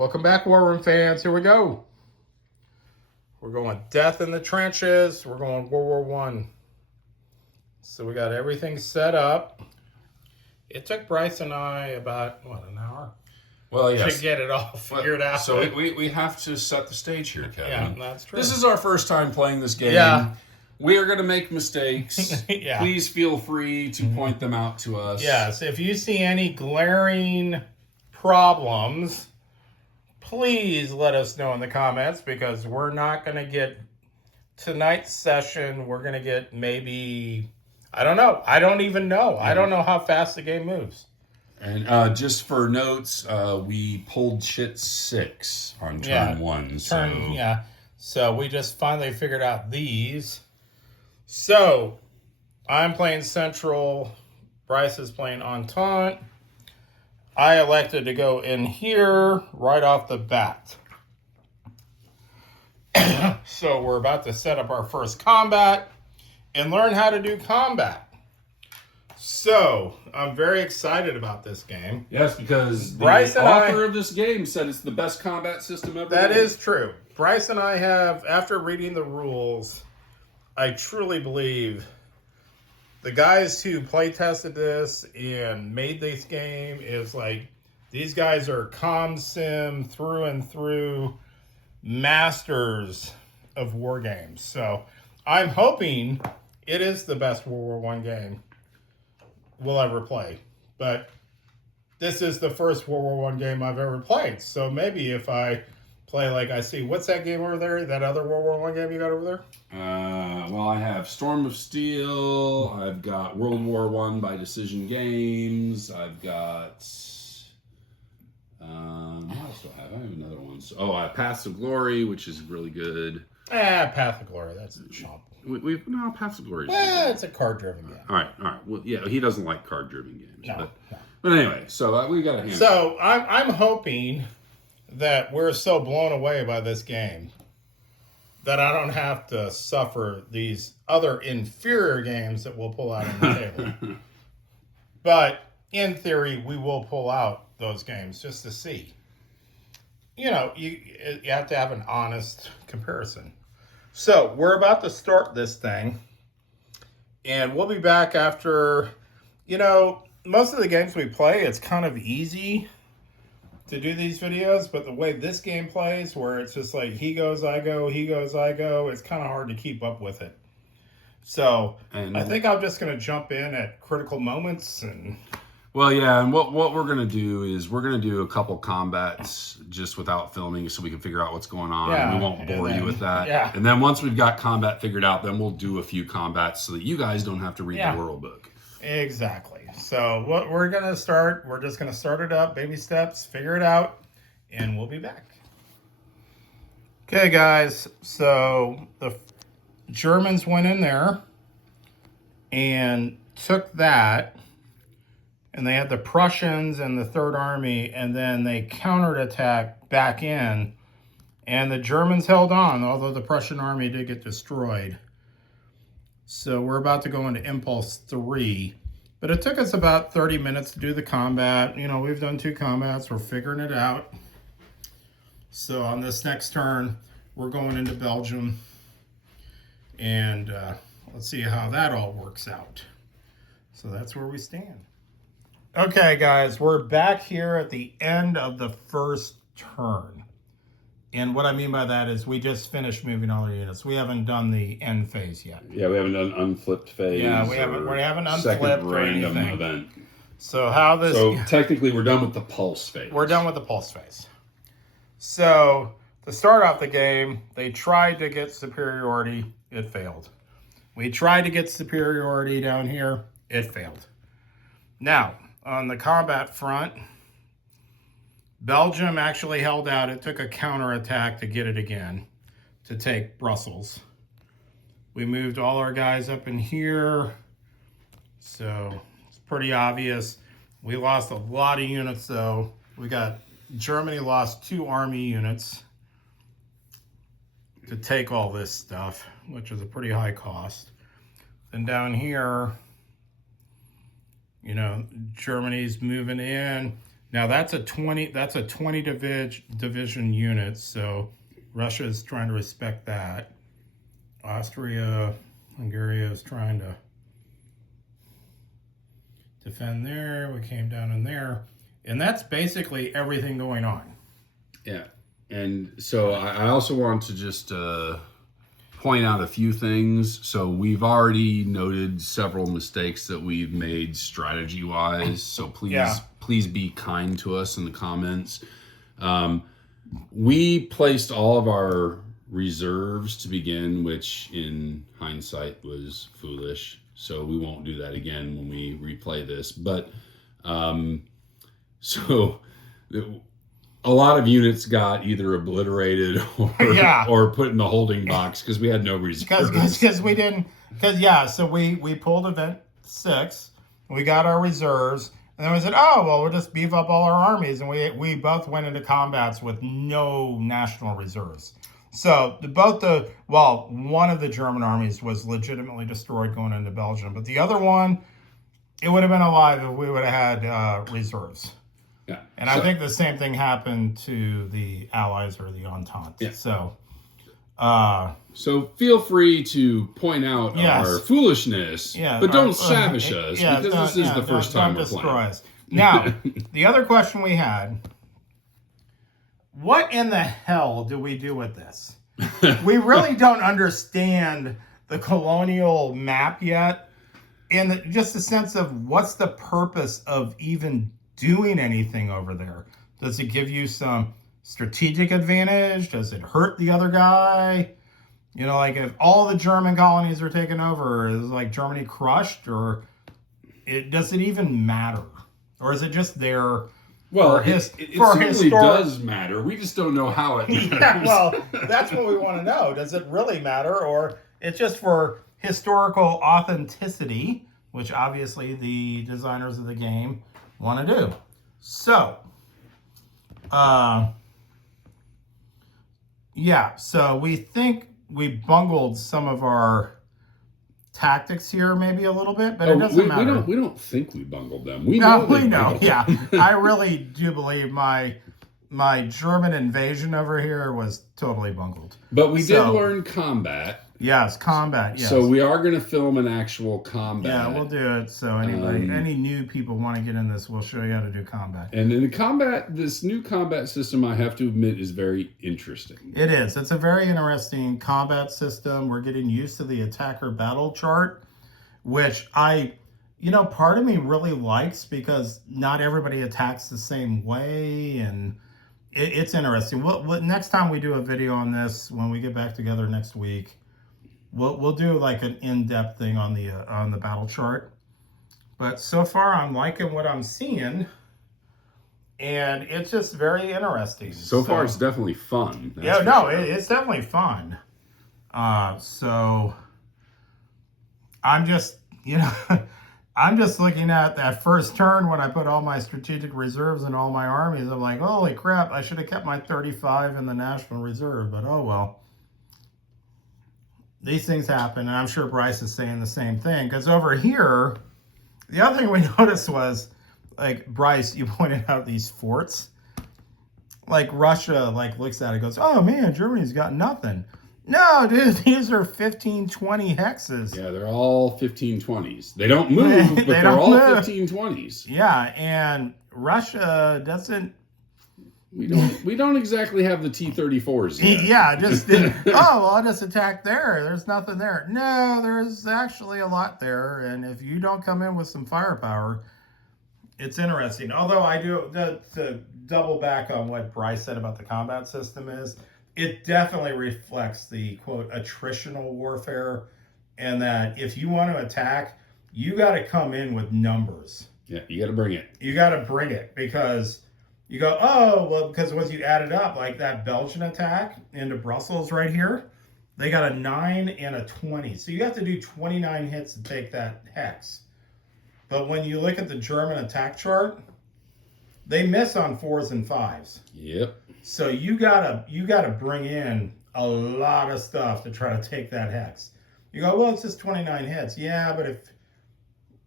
Welcome back, War Room fans. Here we go. We're going Death in the Trenches. We're going World War I. So we got everything set up. It took Bryce and I about, what, an hour? Well, yes. To get it all figured out. So we have to set the stage here, Kevin. Yeah, that's true. This is our first time playing this game. Yeah. We are going to make mistakes. Yeah. Please feel free to point them out to us. Yes, if you see any glaring problems, please let us know in the comments, because we're not going to get tonight's session. We're going to get maybe, I don't know. I don't even know. I don't know how fast the game moves. And just for notes, we pulled shit 6 on turn 1. So we just finally figured out these. So I'm playing Central. Bryce is playing Entente. I elected to go in here right off the bat. So we're about to set up our first combat and learn how to do combat. So I'm very excited about this game. Yes, because the Bryce and author of this game said it's the best combat system ever. That is true. Bryce and I have, after reading the rules, I truly believe the guys who play tested this and made this game is like, these guys are comm sim through and through, masters of war games. So I'm hoping it is the best World War I game we'll ever play. But this is the first World War I game I've ever played. So maybe if I play, like, I see, what's that game over there? That other World War I game you got over there? Well, I have Storm of Steel. I've got World War I by Decision Games. I've got... what else do I have? I have another one. So, I have Paths of Glory, which is really good. Path of Glory. That's a chump. No, Paths of Glory. It's a card-driven game. All right. Well, yeah, he doesn't like card-driven games. No. But anyway, so we got a hand. So I'm hoping that we're so blown away by this game that I don't have to suffer these other inferior games that we'll pull out on the table. But in theory, we will pull out those games just to see. You know, you have to have an honest comparison. So we're about to start this thing, and we'll be back after, most of the games we play, it's kind of easy to do these videos, but the way this game plays, where it's just like he goes, I go, he goes, I go, it's kind of hard to keep up with it. So I think I'm just going to jump in at critical moments and... Well, yeah, and what we're going to do is we're going to do a couple combats just without filming so we can figure out what's going on. Yeah, we won't bore you with that. Yeah. And then once we've got combat figured out, then we'll do a few combats so that you guys don't have to read the rule book. Exactly. So what we're going to start, we're just going to start it up, baby steps, figure it out, and we'll be back. Okay, guys, so the Germans went in there and took that. And they had the Prussians and the Third Army, and then they counterattacked back in. And the Germans held on, although the Prussian army did get destroyed. So we're about to go into Impulse 3. But it took us about 30 minutes to do the combat. We've done 2 combats. We're figuring it out. So on this next turn, we're going into Belgium. And let's see how that all works out. So that's where we stand. Okay, guys, we're back here at the end of the first turn. And what I mean by that is we just finished moving all our units. We haven't done the end phase yet. Yeah, we haven't done unflipped phase. Yeah, we haven't unflipped second or random anything. event. So technically we're done with the pulse phase. We're done with the pulse phase. So to start off the game, they tried to get superiority. It failed. We tried to get superiority down here. It failed. Now, on the combat front, Belgium actually held out. It took a counterattack to get it again, to take Brussels. We moved all our guys up in here, so it's pretty obvious. We lost a lot of units, though. Germany lost 2 army units to take all this stuff, which is a pretty high cost. Then down here, you know, Germany's moving in. Now that's a 20 division unit, so Russia is trying to respect that. Austria, Hungary is trying to defend there. We came down in there. And that's basically everything going on. Yeah. And so I also want to just point out a few things. So we've already noted several mistakes that we've made strategy-wise. So please be kind to us in the comments. We placed all of our reserves to begin, which in hindsight was foolish. So we won't do that again when we replay this. But so a lot of units got either obliterated or put in the holding box because we had no reserves. Because we didn't. So we pulled event 6. We got our reserves. And then we said, oh, well, we'll just beef up all our armies. And we both went into combats with no national reserves. So one of the German armies was legitimately destroyed going into Belgium. But the other one, it would have been alive if we would have had reserves. Yeah. And I think the same thing happened to the Allies or the Entente. Yeah. So feel free to point out our foolishness, but don't sabotage us because this is the first time we're playing. Us. Now, the other question we had, what in the hell do we do with this? We really don't understand the colonial map yet, and just a sense of what's the purpose of even doing anything over there. Does it give you some strategic advantage? Does it hurt the other guy? You know, like if all the German colonies are taken over, is like Germany crushed, or does it even matter? Or is it just there? Well, it certainly does matter. We just don't know how it matters. Yeah, well, that's what we want to know. Does it really matter, or it's just for historical authenticity, which obviously the designers of the game want to do. So, so we think we bungled some of our tactics here maybe a little bit, but it doesn't matter. We don't think we bungled them. We know. Yeah. I really do believe my German invasion over here was totally bungled. But we did learn combat. Yes, combat. Yes. So we are going to film an actual combat. Yeah, we'll do it. So any new people want to get in this, we'll show you how to do combat. And in the combat, this new combat system, I have to admit, is very interesting. It is. It's a very interesting combat system. We're getting used to the attacker battle chart, which part of me really likes because not everybody attacks the same way, and it's interesting. Next time we do a video on this, when we get back together next week, we'll do like an in-depth thing on the battle chart. But so far, I'm liking what I'm seeing, and it's just very interesting. So far, it's definitely fun. It's definitely fun. So I'm just, I'm just looking at that first turn when I put all my strategic reserves in all my armies. I'm like, holy crap, I should have kept my 35 in the National Reserve, but oh well. These things happen, and I'm sure Bryce is saying the same thing. Because over here, the other thing we noticed was, like, Bryce, you pointed out these forts. Like, Russia, looks at it and goes, oh, man, Germany's got nothing. No, dude, these are 15, 20 hexes. Yeah, they're all 1520s. They don't move, but they're all 1520s. Yeah, and Russia doesn't... We don't exactly have the T-34s yet. Yeah, I'll just attack there. There's nothing there. No, there's actually a lot there, and if you don't come in with some firepower, it's interesting. Although I do, to double back on what Bryce said about the combat system is, it definitely reflects the, quote, attritional warfare, and that if you want to attack, you got to come in with numbers. Yeah, you got to bring it. You got to bring it, because... You go, oh, well, because once you add it up, like that Belgian attack into Brussels right here, they got a 9 and a 20. So you have to do 29 hits to take that hex. But when you look at the German attack chart, they miss on 4s and 5s. Yep. So you gotta bring in a lot of stuff to try to take that hex. You go, well, it's just 29 hits. Yeah, but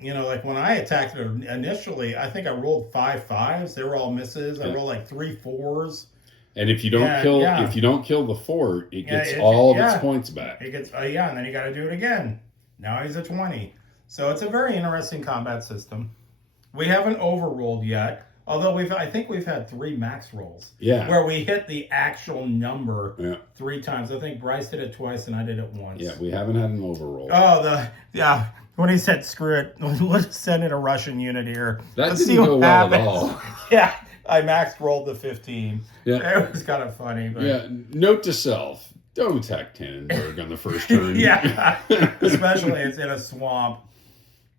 you know, like when I attacked it initially, I think I rolled 5 5s. They were all misses. I Yeah. rolled like 3 4s. And if you don't Yeah. kill the fort, it Yeah, gets all of its yeah. points back. It gets yeah, and then you got to do it again. Now he's a 20. So it's a very interesting combat system. We haven't overrolled yet, although I think we've had 3 max rolls. Yeah. Where we hit the actual number Yeah. 3 times. I think Bryce did it twice and I did it once. Yeah, we haven't had an overroll. Oh, yeah. When he said screw it, let's send in a Russian unit here. That Let's didn't see what go well happens. at all. Yeah, I max rolled the 15. Yeah. It was kind of funny. But... Yeah, note to self, don't attack Tannenberg on the first turn. Yeah, especially it's in a swamp.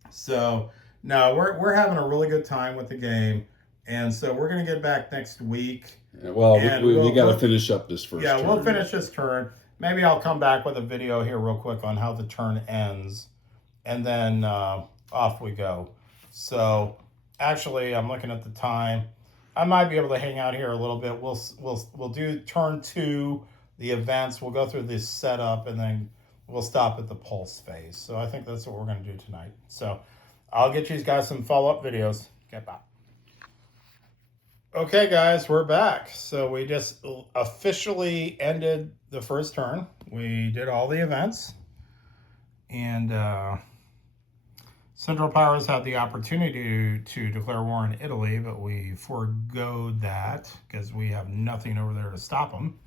So, no, we're having a really good time with the game. And so we're going to get back next week. Well, we got to finish up this first turn. Yeah, we'll finish this turn. Maybe I'll come back with a video here real quick on how the turn ends. And then off we go. So, actually, I'm looking at the time. I might be able to hang out here a little bit. We'll do turn 2, the events. We'll go through this setup, and then we'll stop at the pulse phase. So I think that's what we're going to do tonight. So I'll get you guys some follow-up videos. Get back. Okay, guys, we're back. So we just officially ended the first turn. We did all the events. And Central Powers had the opportunity to declare war on Italy, but we foregoed that because we have nothing over there to stop them.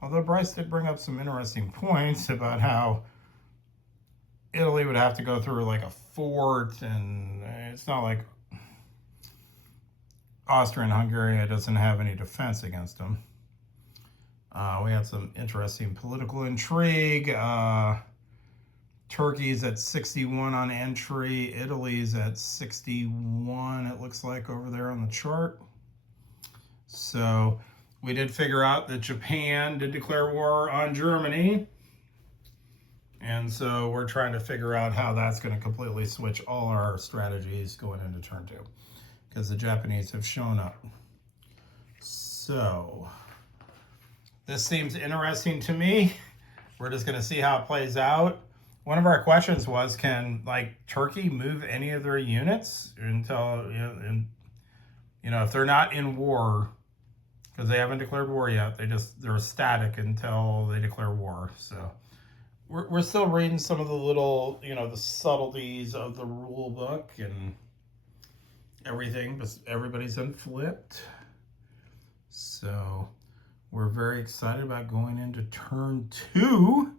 Although Bryce did bring up some interesting points about how Italy would have to go through like a fort, and it's not like Austria and Hungary doesn't have any defense against them. We had some interesting political intrigue. Turkey's at 61 on entry. Italy's at 61, it looks like, over there on the chart. So we did figure out that Japan did declare war on Germany. And so we're trying to figure out how that's going to completely switch all our strategies going into turn 2. Because the Japanese have shown up. So this seems interesting to me. We're just going to see how it plays out. One of our questions was, can Turkey move any of their units until, if they're not in war, because they haven't declared war yet, they're static until they declare war. So we're still reading some of the little, the subtleties of the rule book and everything, but everybody's unflipped. So we're very excited about going into turn 2.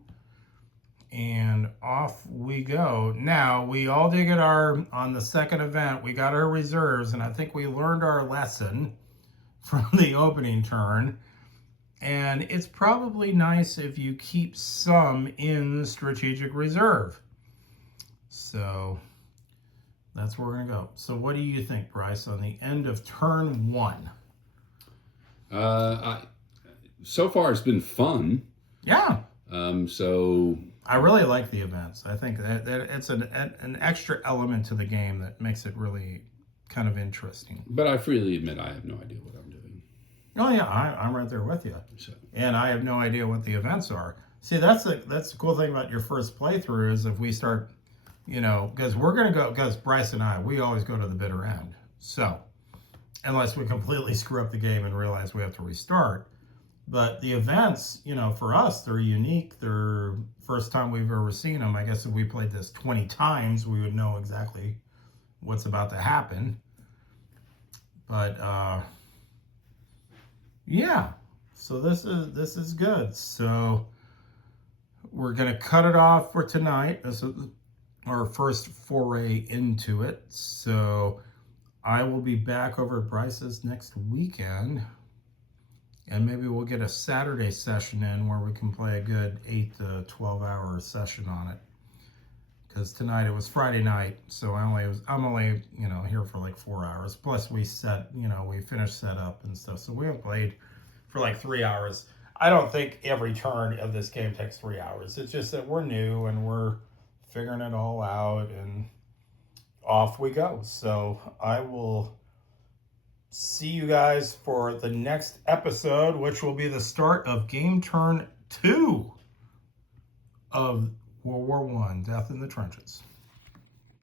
And off we go. Now, we all did get on the second event, we got our reserves, and I think we learned our lesson from the opening turn. And it's probably nice if you keep some in strategic reserve. So that's where we're going to go. So what do you think, Bryce, on the end of turn 1? So far, it's been fun. Yeah. So I really like the events. I think that it's an extra element to the game that makes it really kind of interesting. But I freely admit I have no idea what I'm doing. Oh yeah, I'm right there with you. So. And I have no idea what the events are. See, that's the cool thing about your first playthrough is if we start, because we're gonna go, because Bryce and we always go to the bitter end. So unless we completely screw up the game and realize we have to restart. But the events, for us, they're unique. They're first time we've ever seen them. I guess if we played this 20 times, we would know exactly what's about to happen. But yeah, so this is good. So we're gonna cut it off for tonight. This is our first foray into it. So I will be back over at Bryce's next weekend. And maybe we'll get a Saturday session in where we can play a good 8 to 12 hour session on it. Because tonight it was Friday night, so I'm only here for like 4 hours. Plus we finished setup and stuff. So we haven't played for like 3 hours. I don't think every turn of this game takes 3 hours. It's just that we're new and we're figuring it all out, and off we go. So I will see you guys for the next episode, which will be the start of game turn 2 of World War I, Death in the Trenches.